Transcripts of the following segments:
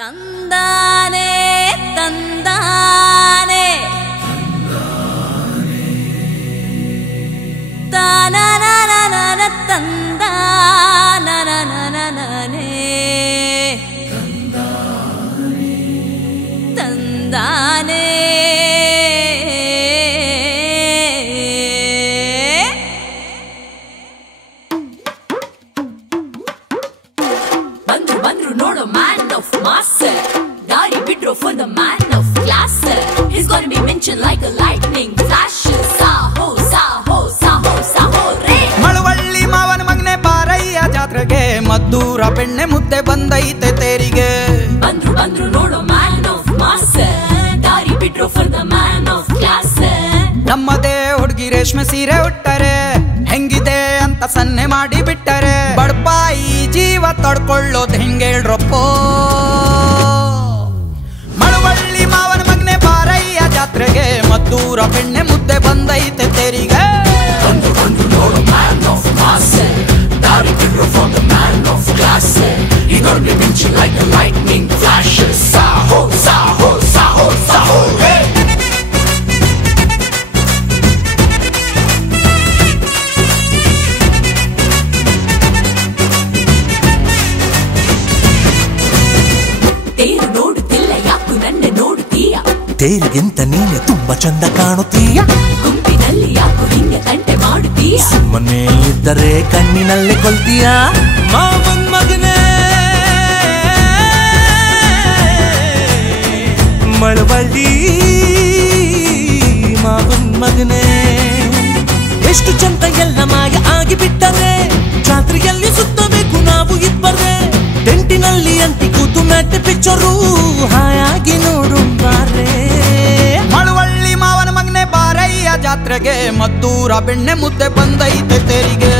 ತಂದಾನೆ ತಂದಾನೆ ತಾನನನನ ತಂದಾನನನನನೆ ತಂದಾನೆ ಬಂದ್ರು ನೋಡೋ man of mass ದಾರಿ ಬಿಡ್ರೋ for the man of class he's gonna be mentioned like a lightning flash Saaho Saaho Saaho Saaho ರೇ ಮಳವಳ್ಳಿ ಮಾವನ ಮಗನೆ ಬಾರಯ್ಯ ಜಾತ್ರೆಗೆ ಮದ್ದೂರ ಬೆಣ್ಣೆ ಮುದ್ದೆ ಬಂದೈತೆ ತೇರಿಗೆ ಬಂದ್ರು ನೋಡೋ man of mass ದಾರಿ ಬಿಡ್ರೋ for the man of class ನಮ್ಮದೇ ಹುಡುಗಿ ರೇಷ್ಮೆ ಸೀರೆ ಉಟ್ಟರೆ ಹೆಂಗಿದೆ ಅಂತ ಸನ್ನೆ ಮಾಡಿ ಬಿಟ್ಟರೆ ಬಡಪಾಯಿ ಜೀವ ತಡ್ಕೊಳ್ಳೋದು ಹೆಂಗೇಳ್ರಪ್ಪೋ ಮಳವಳ್ಳಿ ಮಾವನ ಮಗನೆ ಬಾರಯ್ಯ ಜಾತ್ರೆಗೆ ಮದ್ದೂರ ಬೆಣ್ಣೆ ಮುದ್ದೆ ಬಂದೈತೆ ತೇರಿಗೆ ಬಂದ್ರು ನೋಡೋ man of mass ದಾರಿ ಬಿಡ್ರೋ for the man of class he's gonna be mentioned like a lightning flash Saaho Saaho Saaho Saaho ರೇ ತೇರಿಗಿಂತ ನೀನೆ ತುಂಬಾ ಚಂದ ಕಾಣುತ್ತೀಯ ಗುಂಪಿನಲ್ಲಿ ಯಾಕೋ ಹಿಂಗೆ ತಂಟೆ ಮಾಡುತ್ತೀಯ ಸುಮ್ಮನೆ ಇದ್ದರೆ ಕಣ್ಣಿನಲ್ಲೇ ಕೊಲ್ತೀಯ ಮಾವನ್ ಮಗನೇ ಮಳವಳ್ಳಿ ಮಾವನ್ ಮಗನೇ ಎಷ್ಟು ಚಂದ ಎಲ್ಲ ಮಾಯ ಆಗಿಬಿಟ್ಟರೆ ಜಾತ್ರೆಯಲ್ಲಿ ಸುತ್ತಬೇಕು ನಾವು ಇಬ್ಬರೇ ಟೆಂಟಿನಲ್ಲಿ ಅಂಟಿ ಕೂತು ಮ್ಯಾಟ್ ಪಿಕ್ಚರು ಹಾಯಾಗಿ ನೋಡು ಬಾರೇ ಮಳವಳ್ಳಿ ಮಾವನ ಮಗನೆ ಬಾರಯ್ಯ ಜಾತ್ರೆಗೆ ಮದ್ದೂರ ಬೆಣ್ಣೆ ಮುದ್ದೆ ಬಂದೈತೆ ತೇರಿಗೆ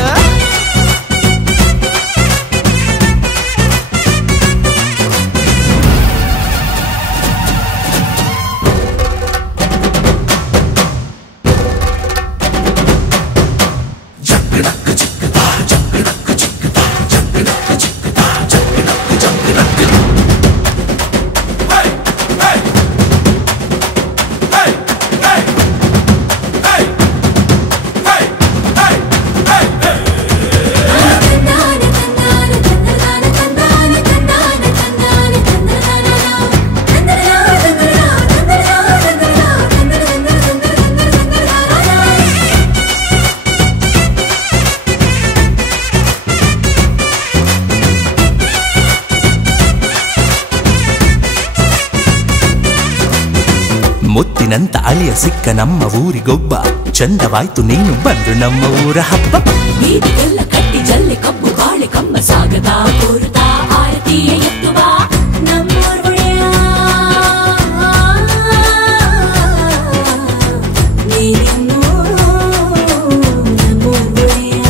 ಮುತ್ತಿನಂತ ಅಳಿಯ ಸಿಕ್ಕ ನಮ್ಮ ಊರಿಗೊಬ್ಬ ಚಂದವಾಯ್ತು ನೀನು ಬಂದು ನಮ್ಮ ಊರ ಹಬ್ಬ ಬೀದಿಗೆಲ್ಲ ಕಟ್ಟಿ ಜಲ್ಲೆ ಕಬ್ಬು ಬಾಳೆ ಕಮ್ಮ ಸಾಗದ ಕೋರುತ್ತಾ ಆರತಿಯ ಎತ್ತುವ ನಮ್ಮೂರ್ ಒಡೆಯ ನೀನು ನಮ್ಮೂರ್ ಒಡೆಯ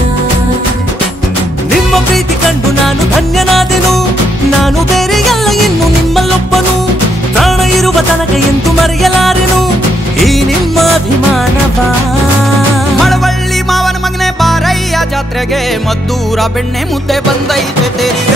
ನಿಮ್ಮ ಪ್ರೀತಿ ಕಂಡು ನಾನು ಧನ್ಯನಾದೆನು ನಾನು ಬೇರೆ ಎಲ್ಲ ಇನ್ನು ನಿಮ್ಮಲ್ಲೊಬ್ಬನು ಪ್ರಾಣ ಇರುವ ತನಕ ಎಂದು ಮರೆಯಲಾರೆನು ಈ ನಿಮ್ಮ ಅಭಿಮಾನವಾ ಮಳವಳ್ಳಿ ಮಾವನ ಮಗನೆ ಬಾರಯ್ಯ ಜಾತ್ರೆಗೆ ಮದ್ದೂರ ಬೆಣ್ಣೆ ಮುದ್ದೆ ಬಂದೈತೆ ತೇರಿಗೆ